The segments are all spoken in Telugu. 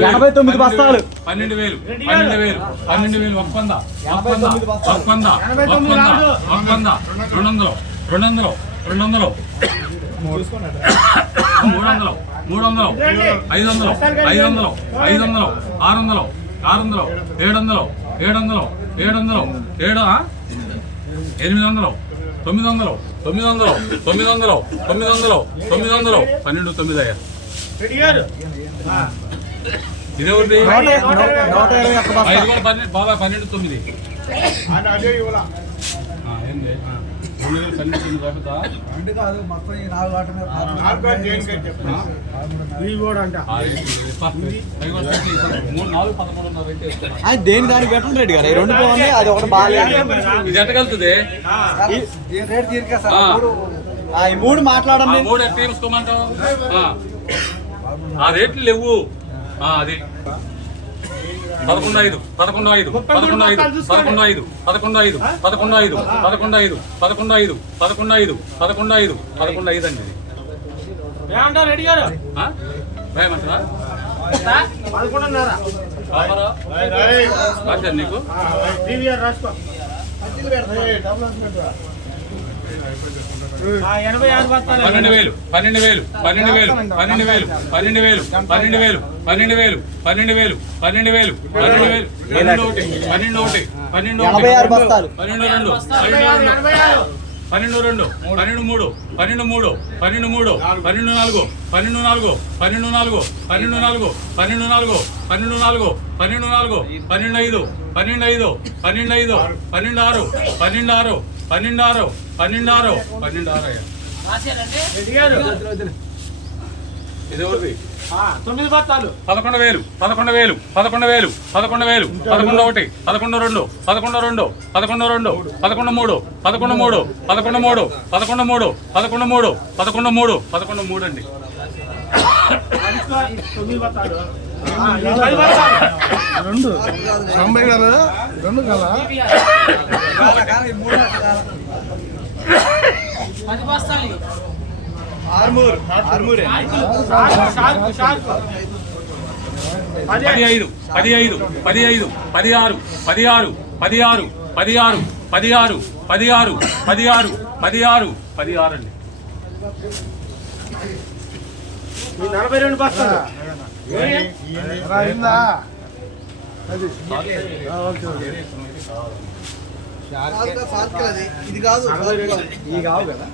ఎనభై తొమ్మిది బస్తాలు. పన్నెండు వేలు పన్నెండు వేలు పన్నెండు వేలు ఒప్పంద ఒప్పంద. ఒప్పంద ఒప్పంద ఒప్పంద రెండు వందలు రెండు వందలు రెండు వందలు మూడు వందలు మూడు వందలు ఐదు వందలు ఐదు వందలు ఐదు వందలు ఆరు వందలు ఆరు వందలు ఏడు వందలు ఏడు వందలు ఏడు వందలు ఏడు? ఎనిమిది వందలు తొమ్మిది వందలు తొమ్మిది వందలు తొమ్మిది వందలు తొమ్మిది వందలు తొమ్మిది వందలు పన్నెండు తొమ్మిది అయ్యా దేని దానికి పెట్టండి గారు? రెండు బాగుంది అది ఒకటి బాగాలేదు తీరిక ఈ మూడు మాట్లాడండి మూడు ఎంత తీసుకోమంటావు ఆ. రేట్లు లేవు ఆ, అది పదకొండు ఐదు పదకొండు ఐదు పదకొండు ఐదు పదకొండు ఐదు పదకొండు ఐదు పదకొండు ఐదు పదకొండు ఐదు పదకొండు ఐదు పదకొండు ఐదు పదకొండు ఐదు పదకొండు ఐదు అండి? రాశాను నీకు రాసుకో ఆ, ఎనభై ఆరు బస్తాలు పన్నెండు వేలు పన్నెండు వేలు పన్నెండు వేలు పన్నెండు వేలు పన్నెండు వేలు పన్నెండు వేలు పన్నెండు వేలు పన్నెండు వేలు పన్నెండు వేలు పన్నెండు వేలు పన్నెండు ఒకటి పన్నెండు ఒకటి పన్నెండు. పన్నెండు రెండు పన్నెండు పన్నెండు రెండు పన్నెండు మూడు పన్నెండు మూడు పన్నెండు మూడు పన్నెండు నాలుగు పన్నెండు నాలుగు పన్నెండు నాలుగు పన్నెండు నాలుగు పన్నెండు నాలుగు పన్నెండు నాలుగు పన్నెండు నాలుగు పన్నెండు ఐదు పన్నెండు ఐదు పన్నెండు ఐదు పన్నెండు ఆరు పన్నెండు ఆరు పన్నెండు ఆరు పన్నెండు ఆరు పన్నెండు ఆరు అయ్యా రెడ్డి గారు ఇది ఎవరిది? ఆ, తొమ్మిది బస్తాలు పదకొండు వేలు పదకొండు వేలు పదకొండు వేలు పదకొండు వేలు పదకొండు ఒకటి పదకొండు రెండు పదకొండు రెండు పదకొండు రెండు పదకొండు మూడు పదకొండు మూడు పదకొండు మూడు పదకొండు మూడు పదకొండు మూడు పదకొండు మూడు పదకొండు మూడు అండి రెండు తొంభై కదా. రెండు. కదా ఈ మూడు అట్లా కాదు. ఆర్మూర్ ఆర్మూరే. పది ఐదు పది ఐదు పది ఐదు పది ఆరు పది ఆరు పది ఆరు పది ఆరు పది ఆరు పది ఆరు పది ఆరు పది ఆరు పది ఆరు అండి నలభై రెండు బస్తాలు ఇది కాదు కాదు. కదా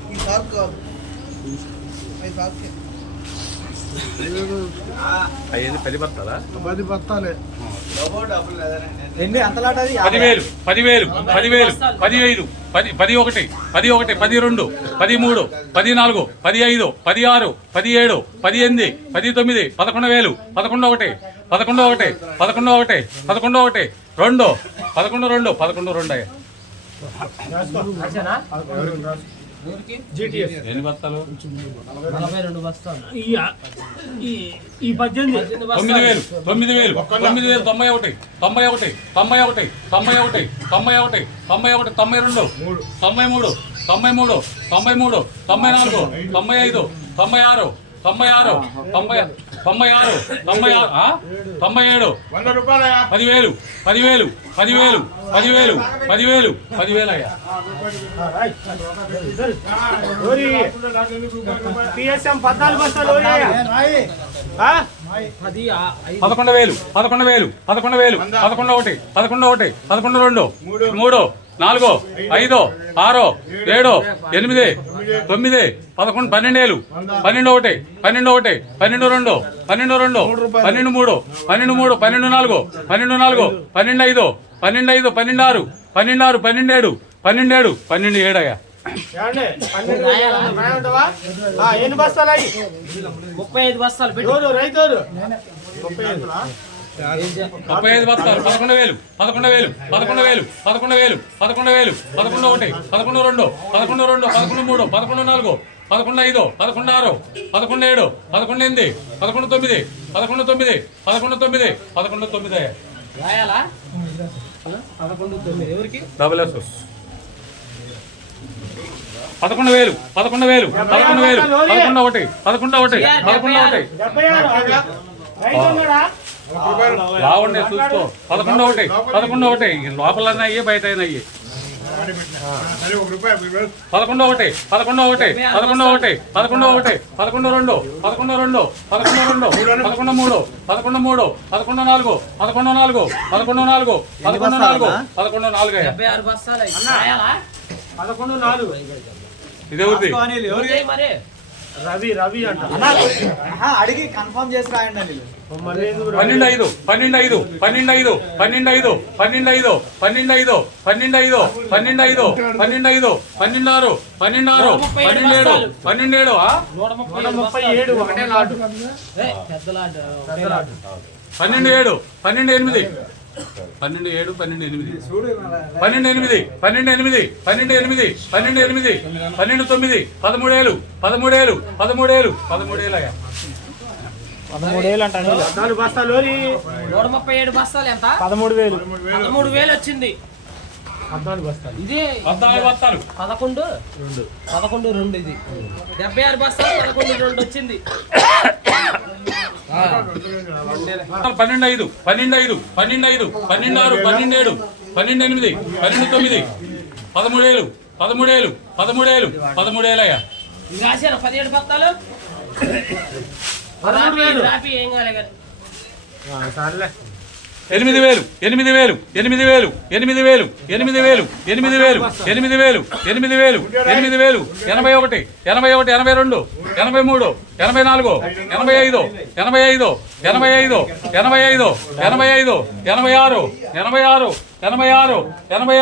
అయ్యేది పది పడతారా పది బత్తాలే ఎన్ని అంతలాట అది? యాభై. పదివేలు పదివేలు పదివేలు పది పది పది ఒకటి పది ఒకటి పది రెండు పది మూడు పది నాలుగు పది ఐదు పది ఆరు పది ఏడు పది ఎనిమిది పది తొమ్మిది పదకొండు వేలు పదకొండు ఒకటి పదకొండు ఒకటి పదకొండు ఒకటి పదకొండు ఒకటి రెండు పదకొండు రెండు పదకొండు రెండు అయ్యా. ఎన్ని ఈ పద్దెనిమిది. తొమ్మిది వేలు తొమ్మిది వేలు తొమ్మిది వేలు తొంభై ఒకటి తొంభై ఒకటి తొంభై ఒకటి తొంభై ఒకటి తొంభై ఒకటి తొంభై ఒకటి తొంభై రెండు తొంభై మూడు తొంభై మూడు తొంభై మూడు తొంభై నాలుగు తొంభై ఐదు తొంభై ఆరు తొంభై ఆరు. తొంభై తొంభై ఆరు. తొంభై ఆరు? తొంభై ఏడు. వంద రూపాయలు పదివేలు. పదివేలు. పదివేలు. పదివేలు. పదివేలు. పదివేలు అయ్యా? పదకొండు వేలు. పదకొండు వేలు. పదకొండు వేలు. పదకొండు ఒకటి. పదకొండు ఒకటి. పదకొండు రెండు. మూడు. నాలుగు ఐదు ఆరు ఏడు ఎనిమిది తొమ్మిది పదకొండు పన్నెండేలు పన్నెండు ఒకటి పన్నెండు ఒకటి పన్నెండు రెండు పన్నెండు రెండు పన్నెండు మూడు పన్నెండు మూడు పన్నెండు నాలుగు పన్నెండు నాలుగు పన్నెండు ఐదు పన్నెండు ఐదు పన్నెండు ఆరు పన్నెండు ఆరు పన్నెండేడు పన్నెండేడు పన్నెండు ఏడయ్యా ఏమండి? పన్నెండు? ఆ, ఎన్ని బస్తాలు అయ్యి ముప్పై ఐదు బస్తాలు ముప్పై ఐదులా? ముప్పై ఐదు బస్తాలు పదకొండు వేలు పదకొండు వేలు పదకొండు వేలు పదకొండు వేలు పదకొండు వేలు పదకొండు ఒకటి పదకొండు రెండు పదకొండు రెండు పదకొండు మూడు పదకొండు నాలుగు పదకొండు ఐదు పదకొండు ఆరు పదకొండు ఏడు పదకొండు ఎనిమిది పదకొండు తొమ్మిది పదకొండు తొమ్మిది పదకొండు తొమ్మిది పదకొండు తొమ్మిది. రాయాలా? పదకొండు తొమ్మిది. ఎవరికి? డబుల్ ఎస్ పదకొండు వేలు పదకొండు వేలు పదకొండు వేలు పదకొండు ఒకటి పదకొండు ఒకటి పదకొండు ఒకటి. బాగుండే చూసుకో. పదకొండు ఒకటి పదకొండు ఒకటి. లోపల అయ్యి బయట అయ్యి. పదకొండు ఒకటి పదకొండు ఒకటి పదకొండు ఒకటి పదకొండు ఒకటి పదకొండు రెండు పదకొండు రెండు పదకొండు రెండు పదకొండు మూడు పదకొండు మూడు పదకొండు నాలుగు పదకొండు నాలుగు పదకొండు నాలుగు పదకొండు నాలుగు పదకొండు నాలుగు. పదకొండు నాలుగు. ఇది ఎవరిది రవి రవి అంట. అడిగి కన్ఫర్మ్ చేసి రాయండి పన్నెండు ఐదు పన్నెండు ఐదు పన్నెండు ఐదు పన్నెండు ఐదు పన్నెండు ఐదు పన్నెండు ఐదు పన్నెండు ఐదు పన్నెండు ఐదు పన్నెండు ఐదు పన్నెండు ఆరు పన్నెండు ఆరు పన్నెండు ఏడు పన్నెండు ఏడు ముప్పై. ఏడు ఒకటే లాటు. పన్నెండు ఏడు పన్నెండు ఎనిమిది పన్నెండు ఏడు పన్నెండు ఎనిమిది. పన్నెండు ఎనిమిది పన్నెండు ఎనిమిది పన్నెండు ఎనిమిది పన్నెండు ఎనిమిది పన్నెండు తొమ్మిది పదమూడేలు పదమూడేలు పదమూడేలు పదమూడేలు అయ్యా పద్నాలుగు బస్తాలు నూట ముప్పై ఏడు బస్తాలు ఎంత? పదమూడు వేలు. పదమూడు వేలు వచ్చింది. పద్నాలుగు బస్తాలు. ఇది పద్నాలుగు బస్తాలు. పదకొండు? రెండు. పదకొండు రెండు ఇది. డెబ్బై ఆరు బస్తాలు పదకొండు రెండు వచ్చింది. పన్నెండు ఐదు పన్నెండు ఐదు పన్నెండు ఐదు పన్నెండు ఆరు పన్నెండు ఏడు పన్నెండు ఎనిమిది పన్నెండు తొమ్మిది పదమూడేళ్ళు పదమూడేళ్ళు పదమూడేళ్ళు పదమూడేళ్ళయ్యా పదిహేడు పత్తాలు ఎనిమిది వేలు ఎనిమిది వేలు ఎనిమిది వేలు ఎనిమిది వేలు ఎనిమిది వేలు ఎనిమిది వేలు ఎనిమిది వేలు ఎనిమిది వేలు ఎనిమిది వేలు ఎనభై ఒకటి ఎనభై ఒకటి ఎనభై రెండు ఎనభై మూడు ఎనభై నాలుగు ఎనభై ఐదు ఎనభై ఐదు ఎనభై ఐదు ఎనభై ఐదు ఎనభై ఐదు ఎనభై ఆరు ఎనభై ఆరు ఎనభై ఆరు ఎనభై ఆరు.